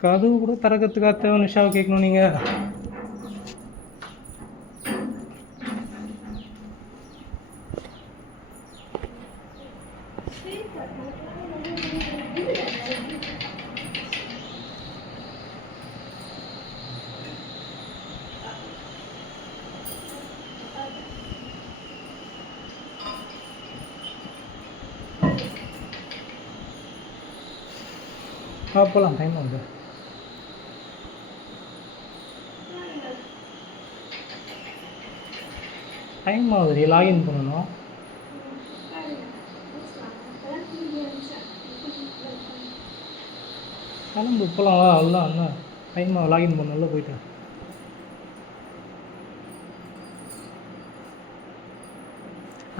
கதவு கூட திறக்கிறதுக்காக நிஷாவை கேட்கணும் நீங்கள். போகலாம், டைம் ஆகுது. டைம் ஆகுது, லாகின் பண்ணணும். கிளம்பு போகலாம், வா அவ்வளோ அண்ணா. டைம் ஆகும், லாகின் பண்ணல போயிட்டேன்.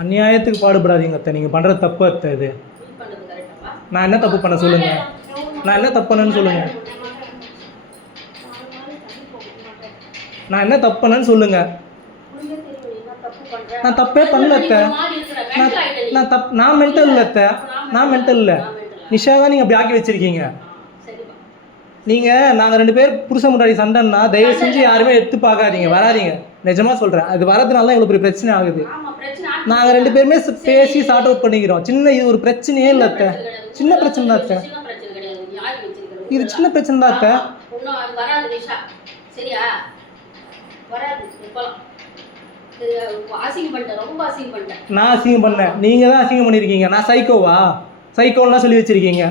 அநியாயத்துக்கு பாடுபடாதீங்க அத்தை, நீங்கள் பண்ணுற தப்பு அத்தை. இது நான் என்ன தப்பு பண்ண சொல்லுங்கள், நான் என்ன தப்பு பண்ணேன்னு சொல்லுங்கள், நான் என்ன தப்பு பண்ணேன்னு சொல்லுங்கள். நான் தப்பே பண்ணல அத்தை, நான் மென்டல் இல்லை அத்தை, நான் மென்டல் இல்லை. நிஷா தான் நீங்கள் அப்படி ஆக்கி வச்சுருக்கீங்க. நீங்கள் நாங்கள் 2 பேர் புருஷன் முன்னாடி சண்டைன்னா தயவு செஞ்சு யாருமே எடுத்து பார்க்காதீங்க, வராதிங்க. நிஜமாக சொல்கிறேன், அது வரதுனால தான் இவ்வளோ பெரிய பிரச்சனை ஆகுது. நாங்கள் 2 பேருமே பேசி சார்ட் அவுட் பண்ணிக்கிறோம். இது ஒரு பிரச்சனையே இல்லை அத்தை, சின்ன பிரச்சனை தான் அத்தை, இது சின்ன பிரச்சனை தான் அத்தை. நான் அசிங்கம் பண்ணேன், நீங்கள் தான் அசிங்கம் பண்ணியிருக்கீங்க. நான் சைக்கோவா? சைக்கோலாம் சொல்லி வச்சுருக்கீங்க.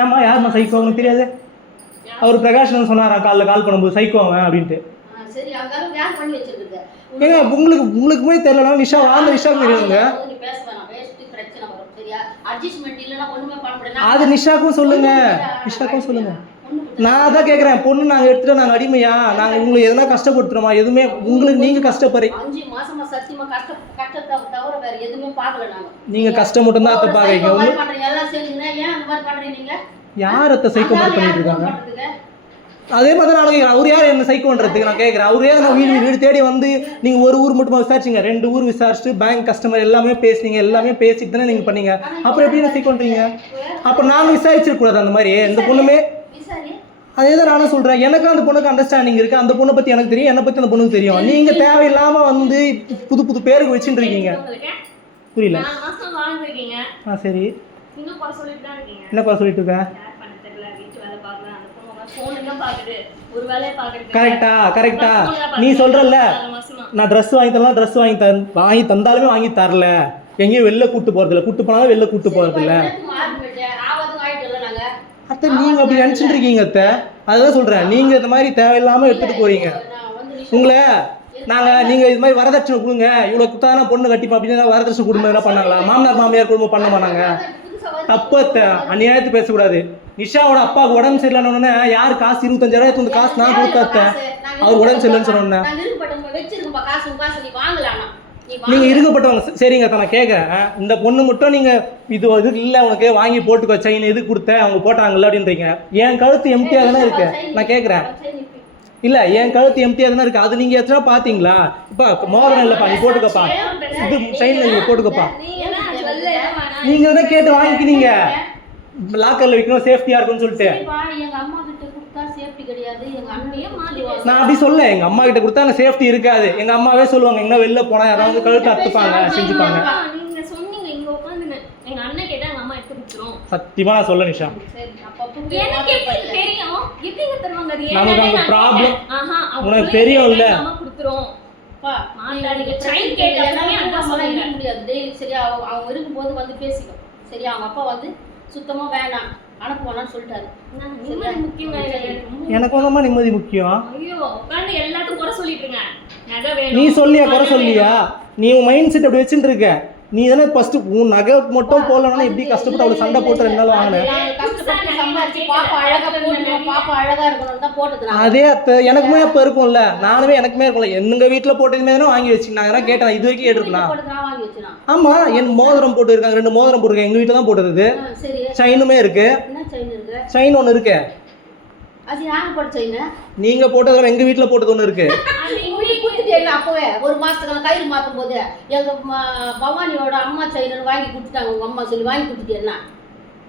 ஏம்மா யாரும்மா சைக்கோ? உங்களுக்கு தெரியாது? அவர் பிரகாஷ் சொன்னாரா கால் பண்ணும்போது சைக்கோ அவன் அப்படின்ட்டு. ஏங்க உங்களுக்குமே தெரியல, நிஷா வாழ்ந்த நிஷா தெரியுங்க. அது நிஷாக்கும் சொல்லுங்க, நிஷாக்கும் சொல்லுங்க. நான் தான் கேட்குறேன், பொண்ணு நாங்கள் எடுத்துகிட்டு நாங்கள் அடிமையா? நாங்கள் உங்களுக்கு எதனா கஷ்டப்படுத்துகிறோமா? எதுவுமே உங்களுக்கு நீங்கள் கஷ்டப்படுறீங்க. நீங்கள் கஷ்டம் மட்டும்தான் அத்தை பாருங்க. யார் அத்தை சைக்கோ மாதிரி பண்ணிட்டு இருக்காங்க? அதே மாதிரி நான் அவர் யார் என்ன சைக்கோ பண்ணுறதுக்கு நான் கேட்குறேன். அவர் யார் நான் வீடு தேடி வந்து நீங்கள் ஒரு ஊர் மட்டுமா விசாரிச்சிங்க? 2 ஊர் விசாரிச்சுட்டு பேங்க் கஸ்டமர் எல்லாமே பேசுனீங்க, எல்லாமே பேசிட்டு தானே நீங்கள் பண்ணீங்க. அப்புறம் எப்படி நான் சைக்கோ பண்ணுறீங்க? அப்புறம் நாங்கள் விசாரிச்சிருக்கூடாது அந்த மாதிரி? இந்த பொண்ணுமே அதே தான் நானும் சொல்கிறேன். எனக்கு அந்த பொண்ணுக்கு அண்டர்ஸ்டாண்டிங் இருக்குது, அந்த பொண்ணை பற்றி எனக்கு தெரியும், என்னை பற்றி அந்த பொண்ணுக்கு தெரியும். நீங்கள் தேவையில்லாமல் வந்து புது பேருக்கு வச்சுட்டு இருக்கீங்க. புரியல? சரி, என்ன குறை சொல்லிட்டு இருக்கேன்? கரெக்டா நீ சொல்கிறல்ல, நான் ட்ரெஸ் வாங்கி தந்தாலுமே வாங்கி தரல, எங்கேயும் வெளில கூப்பிட்டு போகிறதில்ல, கூப்பிட்டு போனாலும் வெளில கூப்பிட்டு போகிறதில்ல. அத்தை நீங்கள் அப்படி நினச்சிட்டு இருக்கீங்க அத்தை, அதுதான் சொல்கிறேன். நீங்கள் இந்த மாதிரி தேவையில்லாமல் எடுத்துகிட்டு போகிறீங்க. உங்களை நீங்கள் இது மாதிரி வரதட்சணை கொடுங்க, இவ்வளோ குத்தான பொண்ணு கட்டிப்பா அப்படின்னு வரதட்சணை குடும்பம் என்ன பண்ணாங்களா? மாமனார் குடும்பம் பண்ண மாட்டாங்க. தப்பு அத்தை, அநியாயத்து பேசக்கூடாது. நிஷாவோட அப்பாவுக்கு உடம்பு சரியில்லைன்னு யார் காசு 25,000 காசு நான் கொடுத்தேன். அவர் உடம்பு சரியில்லைன்னு சொன்னோன்னே நீங்கள் இருக்கப்பட்டவங்க. சரிங்க அத்தை, நான் கேட்குறேன், இந்த பொண்ணு மட்டும் நீங்கள் இது இல்லை உனக்கு வாங்கி போட்டுக்கோ செயின் எது கொடுத்த அவங்க போட்டாங்கல்ல அப்படின்றீங்க. என் கழுத்து எம்டியாக தானே இருக்கு. நான் கேட்குறேன், இல்லை என் கழுத்து எம்டியாக தானே இருக்கு. அது நீங்கள் எத்தனை பார்த்தீங்களா? இப்போ மோதிரம் இல்லைப்பா, நீ போட்டுக்கப்பா, இது செயினில் நீங்கள் போட்டுக்கப்பா. நீங்கள் தானே கேட்டு வாங்கிக்கினீங்க, லாக்கரில் வைக்கணும் சேஃப்டியாக இருக்குன்னு சொல்லிட்டு. நான் அப்படி சொல்ல, எங்க அம்மா கிட்ட கொடுத்தா அங்க சேஃப்டி இருக்காது. எங்க அம்மாவே சொல்லுவாங்க, எங்க வெளில போனா யாராவது கழுத்து அறுத்துப்பாங்க செஞ்சுப்பாங்க. சத்தியமா நான் சொல்ல நிஷா, நமக்கு அந்த ப்ராப்ளம் உனக்கு தெரியும் இல்ல. சுத்தமா வேணாம் அனுப்புவானான்னு சொல்லிட்டாரு. எனக்கு ஒன்றுமா நிம்மதி முக்கியம். நீ சொல்லியா குறை சொல்லியா? நீ உன் மைண்ட் செட் அப்படி வச்சுட்டு இருக்க. நீ தானே ஃபர்ஸ்ட் உன் நகை மட்டும் போடலன்னா எப்படி கஷ்டப்பட்டு அவ்வளோ சண்டை போட்டு 2 நாள் வாங்கினேன். அதே அத்தை எனக்குமே அப்போ இருக்கும்ல, நானுமே எனக்குமே இருக்கும்ல. எங்க வீட்டில் போட்டதுமே தானே வாங்கி வச்சுருந்தாங்க. கேட்டேன், இது வரைக்கும் கேட்டிருக்கலாம். ஆமா, என் மோதிரம் போட்டு இருக்காங்க, 2 மோதிரம் போட்டுருக்கேன், எங்க வீட்டில் தான் போட்டது. செயினுமே இருக்கு. செயின் ஒன்று இருக்கு. அது யாரு படிச்சீங்க? நீங்க போட்டதுல எங்க வீட்ல போட்டது ஒன்று இருக்கு. நீ கொடுத்துட்டீங்க அப்பவே ஒரு மாசத்துக்கு நான் கயிறு மாத்தும் போது எங்க பவானியோட அம்மா செயின்னு வாங்கி கொடுத்துட்டாங்க. உங்க அம்மா சொல்லி வாங்கி கொடுத்துட்டீங்கன்னா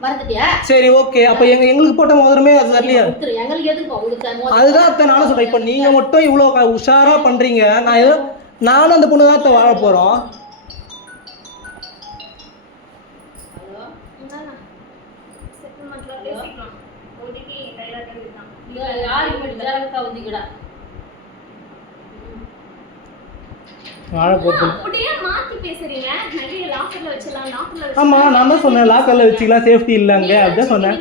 மறந்துட்டியா? சரி ஓகே, அப்ப எங்களுக்கு போட்ட மோதிரமே அது வரலையா? எங்களுக்கு எதுக்கும் உங்களுக்கு அதுதான் அத்தை நானும் சொல்றேன். இப்போ நீங்க மட்டும் இவ்வளோ உஷாரா பண்றீங்க, நானும் அந்த பொண்ணு தான் வாழ போறோம். ஆமா, நான் தான் சொன்னேன் லாக்கர்ல வச்சுக்கலாம், சேஃப்டி இல்லங்க அப்படிதான் சொன்னேன்.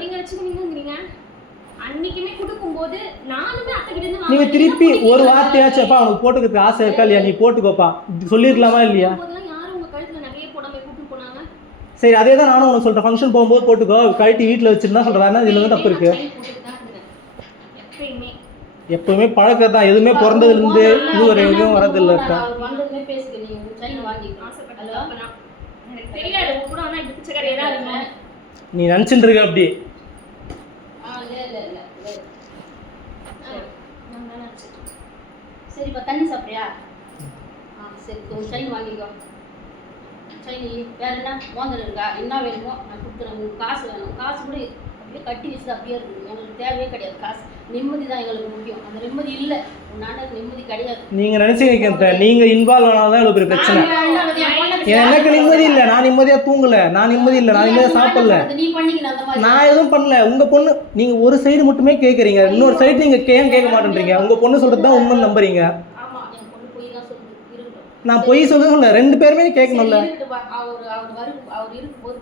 நீங்க திருப்பி ஒரு வார்த்தையாச்சும் அப்பா அவனுக்கு போட்டுக்கிறதுக்கு ஆசை இருக்கா இல்லையா, நீ போட்டுக்கோப்பா சொல்லிருக்கலாமா இல்லையா? சரி, அதே தான் நானும் உனக்கு சொல்றேன். ஃபங்க்ஷன் போகும்போது போட்டுக்கோ, கழட்டி வீட்டில் வச்சிருந்தா சொல்றேன். இதுல தான் தப்பு இருக்கு. எப்பவுமே பழக்கம் தான், எதுவுமே பிறந்ததுலேருந்து இது ஒரு எதுவும் வரதில்லை இருக்கா. நீ நினச்சிட்டு இருக்க அப்படி. சரிப்பா, தண்ணி சாப்பிட்றியா? சரி, ஒரு செயின் வாங்கிக்கோ. செயின் வேற என்ன மோதிரம் இருக்கா? என்ன வேணுமோ நான் கொடுத்துறேன். உங்களுக்கு காசு வேணும், காசு கூட அப்படியே கட்டி வச்சுட்டு அப்படியே இருக்குது. எங்களுக்கு தேவையே கிடையாது காசு. நிம்மதி தான் எங்களுக்கு முக்கியம். அந்த நிம்மதி இல்லை, உன்னால நிம்மதி கிடையாது. நீங்க நினைச்சீங்க நீங்க இன்வால்வ் ஆனாதான் எவ்வளவு பெரிய பிரச்சனை. எனக்கு நிம்மதி இல்லை, நான் நிம்மதியா தூங்கல, நான் நிம்மதி இல்லை, நான் நிம்மதியா சாப்பிடல, நான் எதுவும் பண்ணல. உங்க பொண்ணு நீங்க ஒரு சைடு மட்டுமே கேட்குறீங்க, இன்னொரு சைடு நீங்க ஏன் கேட்க மாட்டேன்றீங்க? உங்க பொண்ணு சொல்றது தான் உண்மை நம்புறீங்க. நான் பொய் சொல்ல ரெண்டு பேருமே கேட்கணும்ல. அவர் இருக்கும்போது